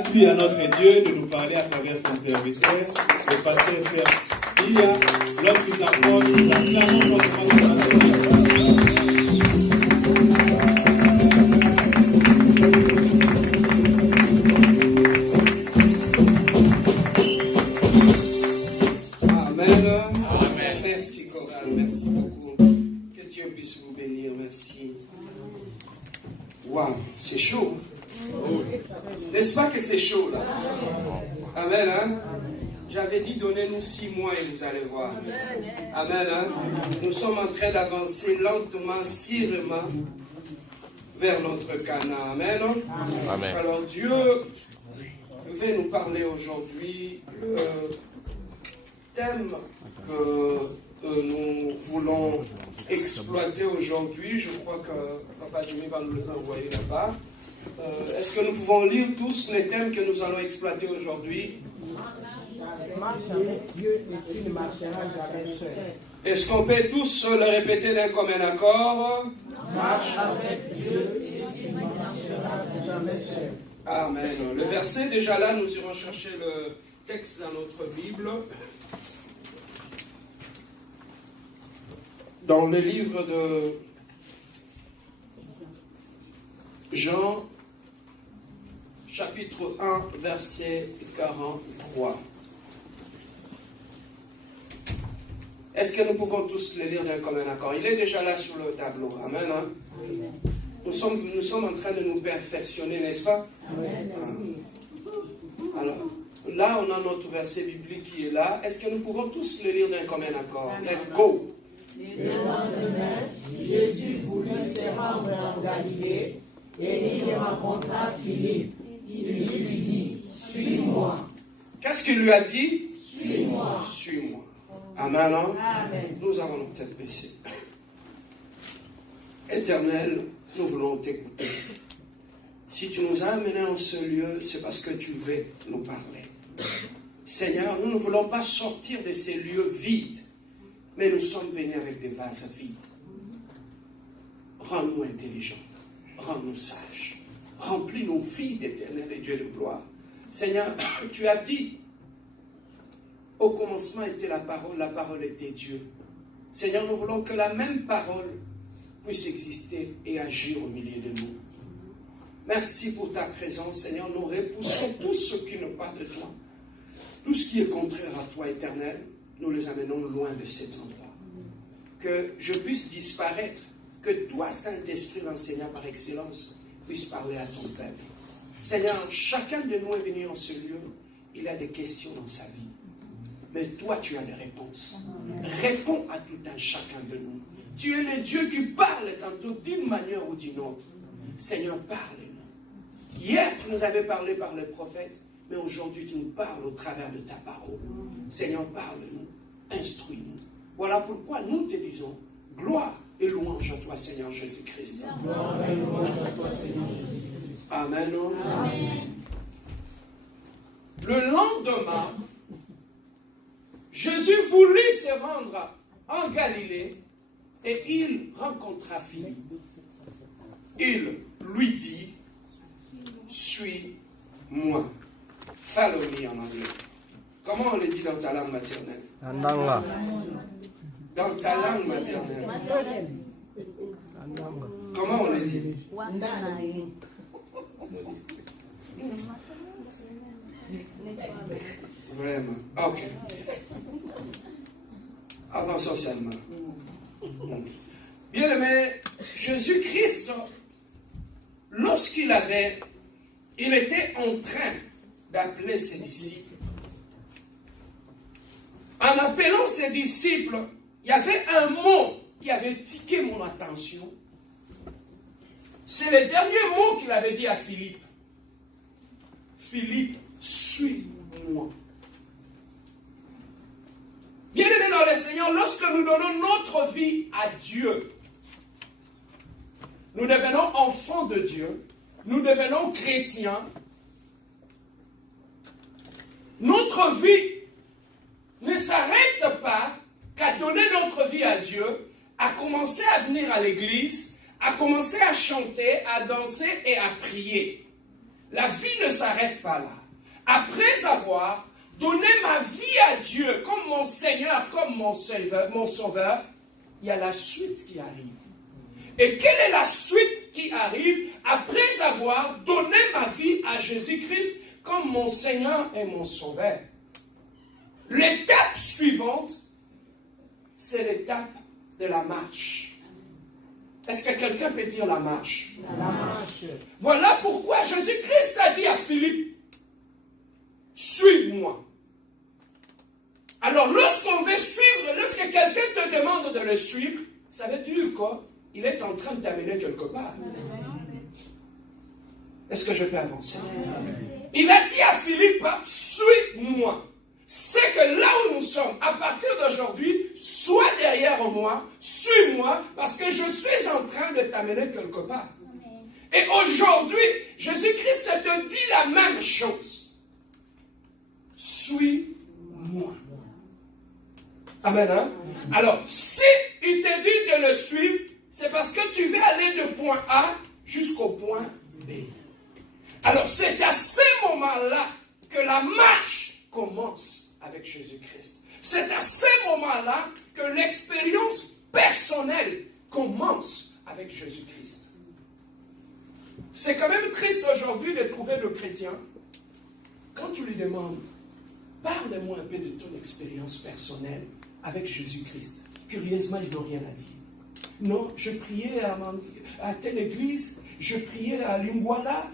Puis à notre Dieu de nous parler à travers son serviteur, le pasteur Serge Sia, l'homme qui s'approche, nous acclamons notre Amen. Merci Coral, merci beaucoup. Que Dieu puisse vous bénir, merci. Waouh, c'est chaud. N'est-ce pas que c'est chaud là? Amen, hein? J'avais dit donnez-nous 6 mois et vous allez voir. Amen, hein? Nous sommes en train d'avancer lentement, sûrement vers notre Canaan. Amen, hein? Amen. Alors Dieu veut nous parler aujourd'hui. Le thème que nous voulons exploiter aujourd'hui, je crois que Papa Jimmy va nous les envoyer là-bas. Est-ce que nous pouvons lire tous les thèmes que nous allons exploiter aujourd'hui? Marche avec Dieu et tu ne marcheras jamais seul. Est-ce qu'on peut tous le répéter d'un commun accord? Marche avec Dieu et tu ne marcheras jamais seul. Amen. Le verset, déjà là, nous irons chercher le texte dans notre Bible. Dans le livre de Jean, chapitre 1, verset 43. Est-ce que nous pouvons tous le lire d'un commun accord? Il est déjà là sur le tableau. Amen. Hein? Nous sommes en train de nous perfectionner, n'est-ce pas? Amen. Alors, là, on a notre verset biblique qui est là. Est-ce que nous pouvons tous le lire d'un commun accord? Let's go. Le lendemain, Jésus voulut se rendre en Galilée et il rencontra Philippe. Il lui dit, suis-moi. Qu'est-ce qu'il lui a dit? Suis-moi. Suis-moi. Amen. Hein? Amen. Nous avons nos têtes baissées. Éternel, nous voulons t'écouter. Si tu nous as amenés en ce lieu, c'est parce que tu veux nous parler. Seigneur, nous ne voulons pas sortir de ces lieux vides, mais nous sommes venus avec des vases vides. Rends-nous intelligents, rends-nous sages, remplis nos vies d'Éternel et Dieu de gloire. Seigneur, tu as dit, au commencement était la parole était Dieu. Seigneur, nous voulons que la même parole puisse exister et agir au milieu de nous. Merci pour ta présence, Seigneur. Nous repoussons tout ce qui n'est pas de toi. Tout ce qui est contraire à toi, Éternel, nous les amenons loin de cet endroit. Que je puisse disparaître, que toi, Saint-Esprit, l'enseignant par excellence, puisse parler à ton peuple. Seigneur, chacun de nous est venu en ce lieu, il a des questions dans sa vie. Mais toi, tu as des réponses. Réponds à tout un chacun de nous. Tu es le Dieu qui parle tantôt d'une manière ou d'une autre. Seigneur, parle-nous. Hier, tu nous avais parlé par les prophètes, mais aujourd'hui, tu nous parles au travers de ta parole. Seigneur, parle-nous, instruis-nous. Voilà pourquoi nous te disons gloire et louange à toi, Seigneur Jésus-Christ. Gloire et louange à toi, Seigneur Jésus-Christ. Amen. Amen. Le lendemain, Jésus voulut se rendre en Galilée et il rencontra Philippe. Il lui dit, suis-moi. Follow me en anglais. Comment on le dit dans ta langue maternelle? Dans ta langue maternelle. Comment on le dit? Vraiment. Ok. Avançons seulement. Bien-aimé, Jésus-Christ, lorsqu'il était en train d'appeler ses disciples. En appelant ses disciples, il y avait un mot qui avait tiqué mon attention. C'est le dernier mot qu'il avait dit à Philippe. Philippe, suis-moi. Bien-aimés dans le Seigneur, lorsque nous donnons notre vie à Dieu, nous devenons enfants de Dieu, nous devenons chrétiens. Notre vie ne s'arrête pas qu'à donner notre vie à Dieu, à commencer à venir à l'église, à commencer à chanter, à danser et à prier. la vie ne s'arrête pas là. Après avoir donné ma vie à Dieu comme mon Seigneur, comme mon Sauveur, il y a la suite qui arrive. Et quelle est la suite qui arrive après avoir donné ma vie à Jésus-Christ comme mon Seigneur et mon Sauveur? L'étape suivante, c'est l'étape de la marche. Est-ce que quelqu'un peut dire la marche? La marche. Voilà pourquoi Jésus-Christ a dit à Philippe, suis-moi. Alors lorsqu'on veut suivre, lorsque quelqu'un te demande de le suivre, ça veut dire quoi? Il est en train de t'amener quelque part. Est-ce que je peux avancer? Il a dit à Philippe, suis-moi. C'est que là où nous sommes, à partir d'aujourd'hui, sois derrière moi, suis-moi, parce que je suis en train de t'amener quelque part. Et aujourd'hui, Jésus-Christ te dit la même chose. Suis-moi. Amen. Hein? Alors, si il te dit de le suivre, c'est parce que tu veux aller de point A jusqu'au point B. Alors, c'est à ce moment-là que la marche commence avec Jésus-Christ. C'est à ce moment-là que l'expérience personnelle commence avec Jésus-Christ. C'est quand même triste aujourd'hui de trouver le chrétien. Quand tu lui demandes, parle-moi un peu de ton expérience personnelle avec Jésus-Christ. Curieusement, il n'a rien à dire. Non, je priais à telle église, je priais à Lingwala,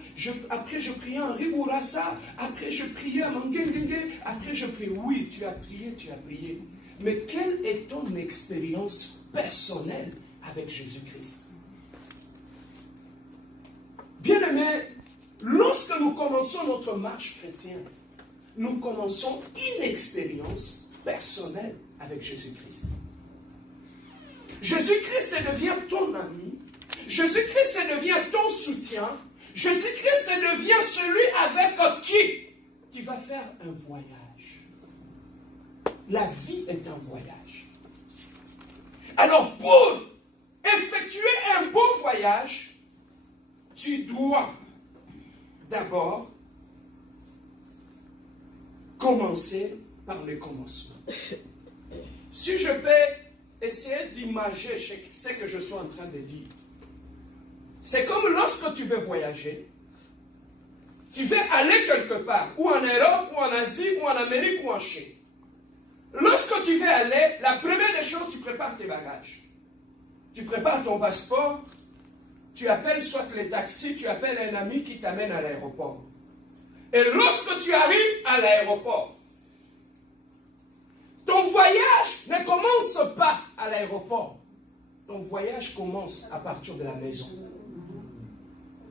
après je priais à Riburasa, après je priais à Mangengenge, après je priais. Oui, tu as prié. Mais quelle est ton expérience personnelle avec Jésus-Christ? Bien-aimés, lorsque nous commençons notre marche chrétienne, nous commençons une expérience personnelle avec Jésus-Christ. Jésus-Christ devient ton ami. Jésus-Christ devient ton soutien. Jésus-Christ devient celui avec qui tu vas faire un voyage. La vie est un voyage. Alors, pour effectuer un bon voyage, tu dois d'abord commencer par le commencement. Si je peux essayer d'imager ce que je suis en train de dire, c'est comme lorsque tu veux voyager, tu veux aller quelque part, ou en Europe, ou en Asie, ou en Amérique, ou en Chine. Lorsque tu veux aller, la première des choses, tu prépares tes bagages. Tu prépares ton passeport, tu appelles soit les taxis, tu appelles un ami qui t'amène à l'aéroport. Et lorsque tu arrives à l'aéroport, ton voyage ne commence pas à l'aéroport. Ton voyage commence à partir de la maison.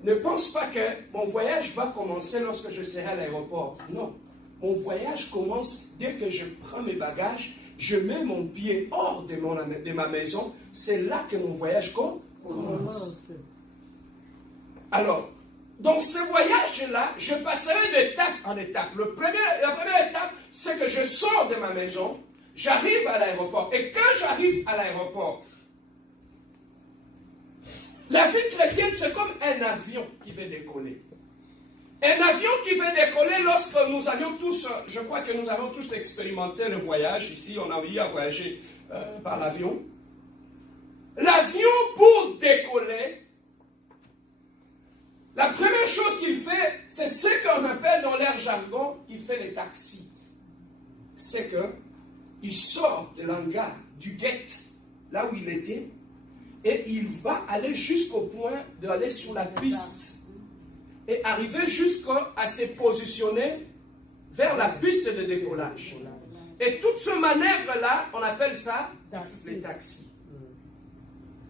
Ne pense pas que mon voyage va commencer lorsque je serai à l'aéroport. Non. Mon voyage commence dès que je prends mes bagages, je mets mon pied hors de ma maison. C'est là que mon voyage commence. Alors, donc ce voyage-là, je passerai d'étape en étape. La première étape, c'est que je sors de ma maison, j'arrive à l'aéroport. Et quand j'arrive à l'aéroport, la vie chrétienne, c'est comme un avion qui veut décoller. Un avion qui veut décoller, lorsque nous avions tous, je crois que nous avons tous expérimenté le voyage. Ici, on a eu à voyager par l'avion. L'avion, pour décoller, la première chose qu'il fait, c'est ce qu'on appelle dans leur jargon, il fait les taxis. C'est qu'il sort de l'hangar, du gate, là où il était, et il va aller jusqu'au point d'aller sur la piste et arriver jusqu'à se positionner vers la piste de décollage. Et toute ce manœuvre-là, on appelle ça les taxis.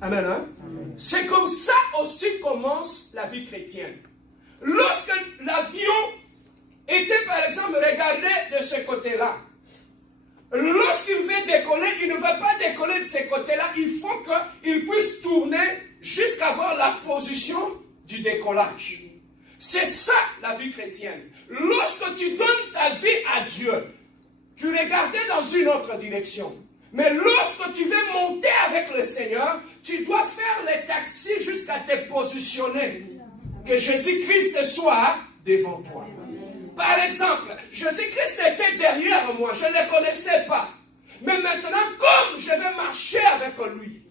Amen, hein? Amen. C'est comme ça aussi commence la vie chrétienne. Lorsque l'avion était, par exemple, regardé de ce côté-là, lorsqu'il veut décoller, il ne va pas décoller de ce côté-là. Il faut qu'il puisse tourner jusqu'à voir la position du décollage. C'est ça la vie chrétienne. Lorsque tu donnes ta vie à Dieu, tu regardais dans une autre direction. Mais lorsque tu veux monter avec le Seigneur, tu dois faire les taxis jusqu'à te positionner. Que Jésus-Christ soit devant toi. Par exemple, Jésus-Christ était derrière moi, je ne le connaissais pas. Mais maintenant, comme je vais marcher avec lui,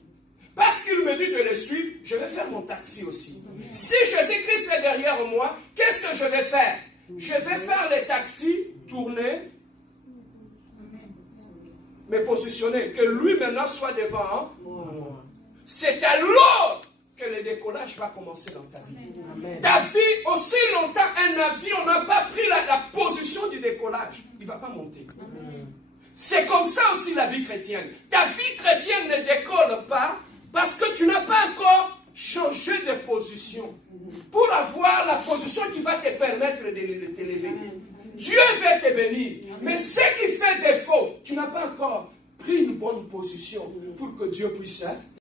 parce qu'il me dit de le suivre, je vais faire mon taxi aussi. Si Jésus-Christ est derrière moi, qu'est-ce que je vais faire? Je vais faire le taxi, tourner, me positionner, que lui maintenant soit devant. C'est alors que le décollage va commencer dans ta vie. Amen. Ta vie, aussi longtemps, un avion n'a pas pris la position du décollage, il ne va pas monter. Amen. C'est comme ça aussi la vie chrétienne. Ta vie chrétienne ne décolle pas parce que tu n'as pas encore changé de position pour avoir la position qui va te permettre de t'élever. Dieu veut te bénir, mais ce qui fait défaut, tu n'as pas encore pris une bonne position pour que Dieu puisse